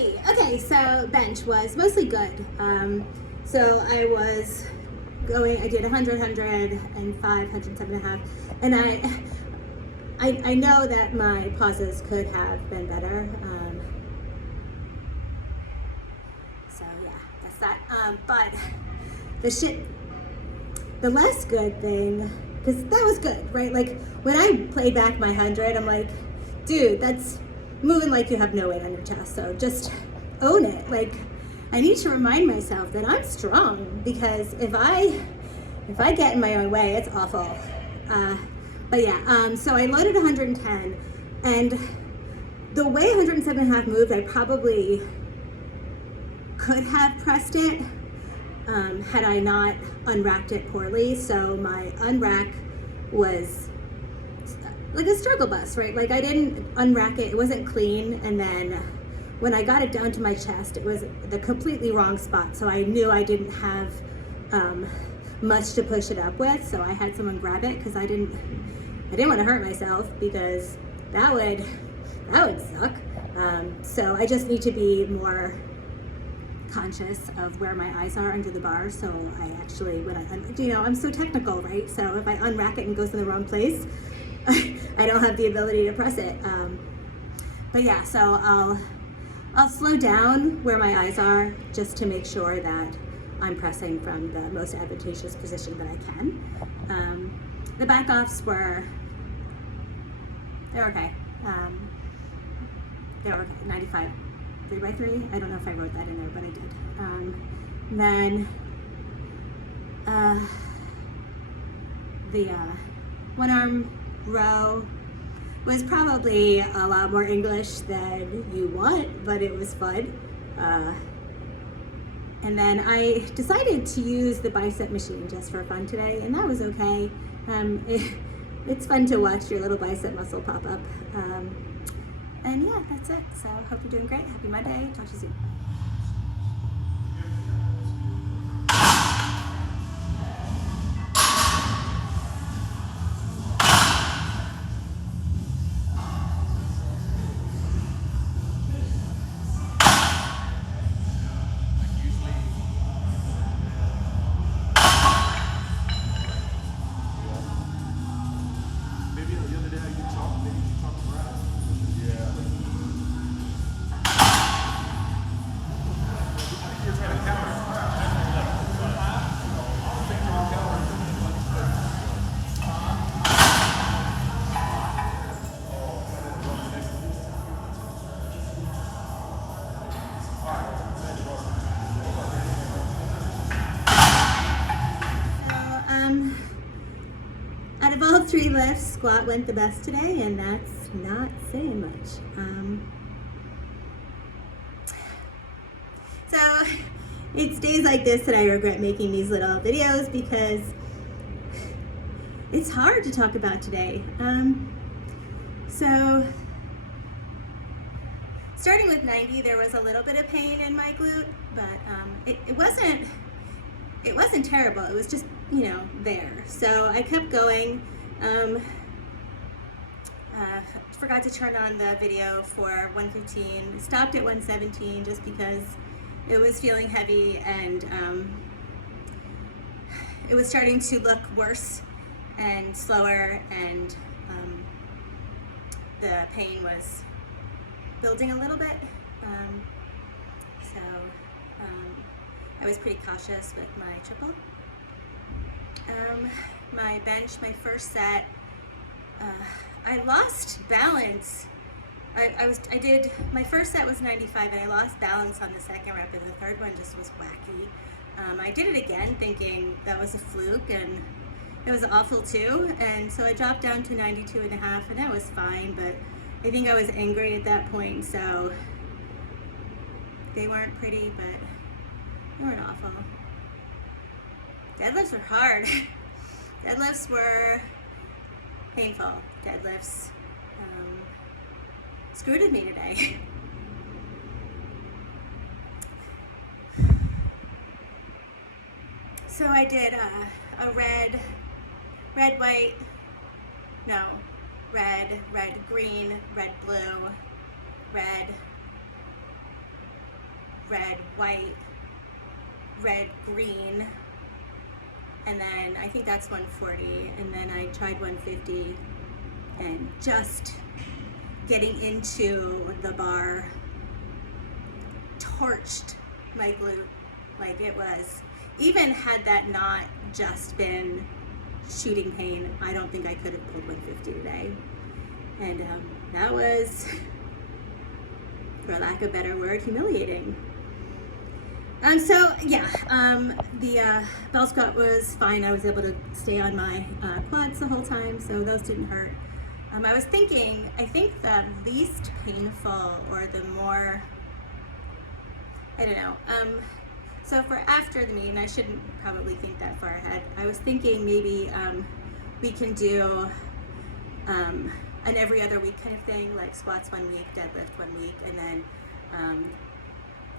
Hey, okay, so bench was mostly good. So I did 100, 105, 107.5, and I know that my pauses could have been better. So yeah, that's that. But the shit, the less good thing, because that was good, right? Like when I played back my 100, I'm like, dude, that's moving like you have no weight on your chest. So just own it. Like I need to remind myself that I'm strong, because if I get in my own way, it's awful. But yeah, so I loaded 110, and the way 107.5 moved, I probably could have pressed it had I not unracked it poorly. So my unrack was like a struggle bus, right? Like I didn't unrack it, it wasn't clean, and then when I got it down to my chest, it was the completely wrong spot. So I knew I didn't have much to push it up with. So I had someone grab it, because I didn't want to hurt myself, because that would suck. So I just need to be more conscious of where my eyes are under the bar. So I actually, I'm so technical, right? So if I unrack it and it goes in the wrong place, I don't have the ability to press it. But yeah, so I'll slow down where my eyes are, just to make sure that I'm pressing from the most advantageous position that I can. The back offs they're okay. They were okay, 95. 3x3. I don't know if I wrote that in there, but I did. Then the one arm row was probably a lot more English than you want, but it was fun. And then I decided to use the bicep machine just for fun today, and that was okay. It's fun to watch your little bicep muscle pop up. And yeah, that's it. So hope you're doing great. Happy Monday. Talk to you soon. Out of all 3 lifts, squat went the best today, and that's not saying much. So it's days like this that I regret making these little videos, because it's hard to talk about today. So starting with 90, there was a little bit of pain in my glute, but it wasn't terrible. It was just, there. So I kept going. Forgot to turn on the video for 115. Stopped at 117 just because it was feeling heavy, and it was starting to look worse and slower, and the pain was building a little bit. So I was pretty cautious with my triple. My bench, my first set, I lost balance. My first set was 95, and I lost balance on the second rep, and the third one just was wacky. I did it again thinking that was a fluke, and it was awful too, and so I dropped down to 92.5, and that was fine, but I think I was angry at that point, so they weren't pretty, but they weren't awful. Deadlifts were hard. Deadlifts were painful. Deadlifts screwed with me today. So I did a red, white, no, red, green, red, blue, red, red, white, red, green, and then I think that's 140, and then I tried 150, and just getting into the bar torched my glute. Like, it was, even had that not just been shooting pain, I don't think I could have pulled 150 today. And that was, for lack of a better word, humiliating. The bell squat was fine. I was able to stay on my quads the whole time, so those didn't hurt. I was thinking, I think the least painful, or the more, I don't know, so for after the meet, and I shouldn't probably think that far ahead, I was thinking maybe we can do an every other week kind of thing, like squats 1 week, deadlift 1 week, and then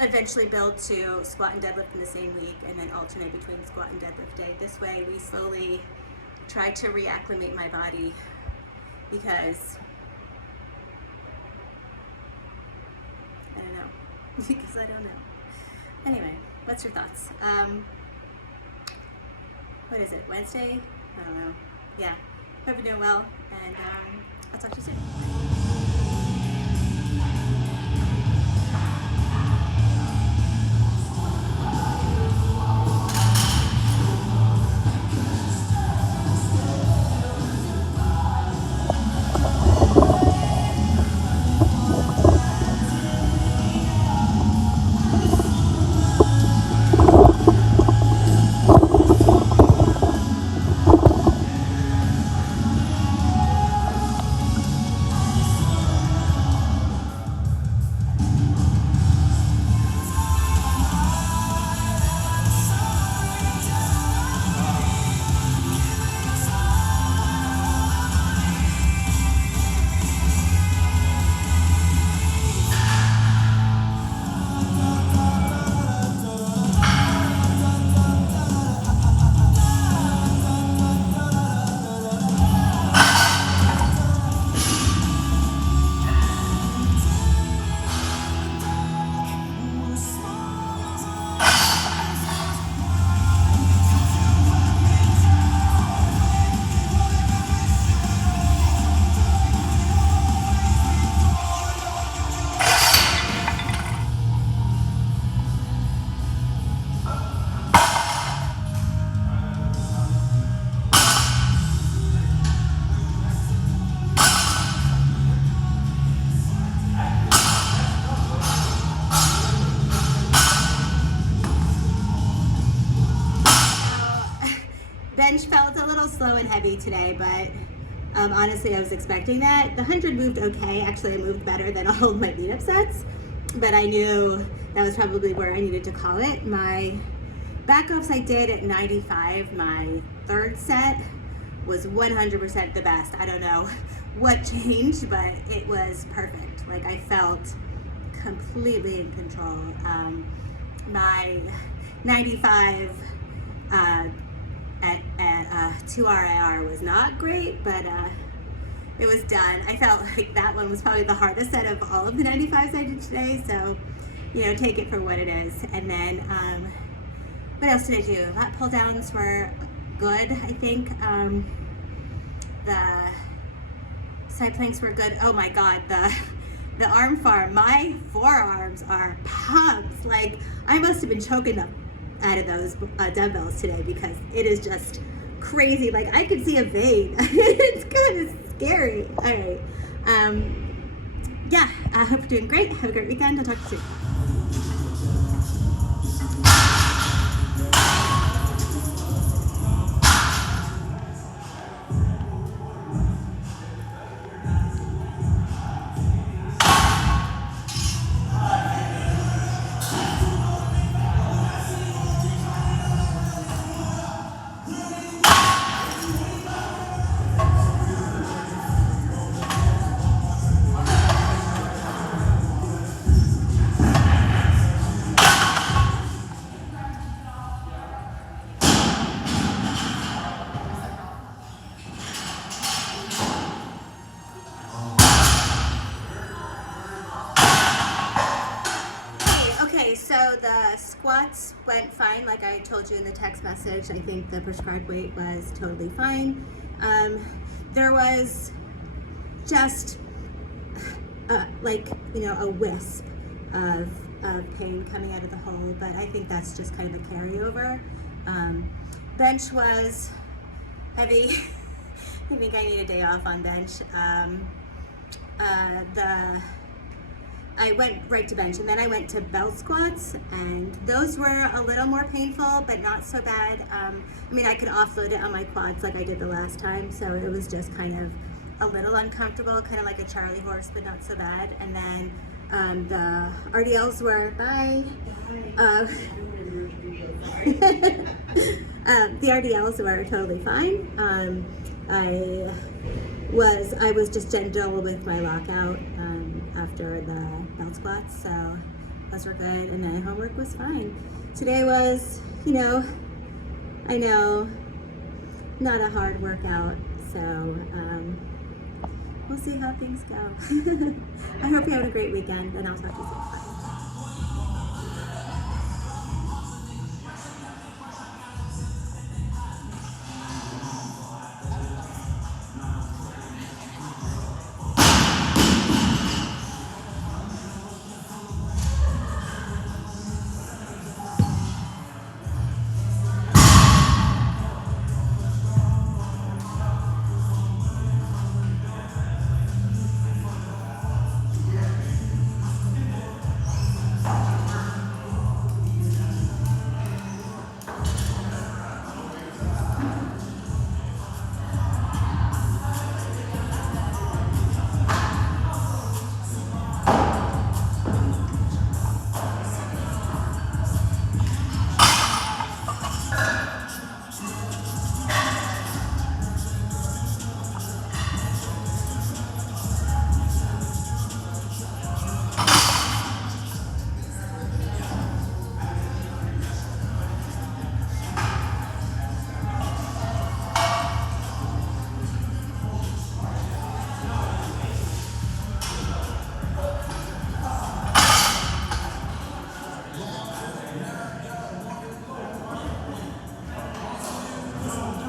eventually build to squat and deadlift in the same week, and then alternate between squat and deadlift day. This way we slowly try to reacclimate my body, because I don't know. Because I don't know. Anyway, what's your thoughts? What is it, Wednesday? I don't know. Yeah, hope you're doing well, and I'll talk to you soon. Bench felt a little slow and heavy today, but honestly, I was expecting that. The 100 moved okay. Actually, I moved better than all of my lead-up sets, but I knew that was probably where I needed to call it. My backups I did at 95. My third set was 100% the best. I don't know what changed, but it was perfect. Like, I felt completely in control. My 95 at 2 RIR was not great, but it was done. I felt like that one was probably the hardest set of all of the 95s I did today, so, you know, take it for what it is. And then, what else did I do? Lat pull downs were good, I think. The side planks were good. Oh my God, the arm farm, my forearms are pumped. Like, I must have been choking them out of those dumbbells today, because it is just crazy. Like, I could see a vein. It's kind of scary. All right. Yeah, I hope you're doing great. Have a great weekend. I'll talk to you soon. So the squats went fine, like I told you in the text message. I think the prescribed weight was totally fine. There was just like, you know, a wisp of pain coming out of the hole, but I think that's just kind of a carryover. Bench was heavy. I think I need a day off on bench. I went right to bench, and then I went to belt squats, and those were a little more painful, but not so bad. I mean, I could offload it on my quads like I did the last time, so it was just kind of a little uncomfortable, kind of like a Charlie horse, but not so bad. And then the RDLs were, bye. The RDLs were totally fine. I was just gentle with my lockout after the belt squats, so those were good, and then homework was fine. Today was, you know, I know, not a hard workout, so we'll see how things go. I hope you have a great weekend, and I'll talk to you soon. Bye.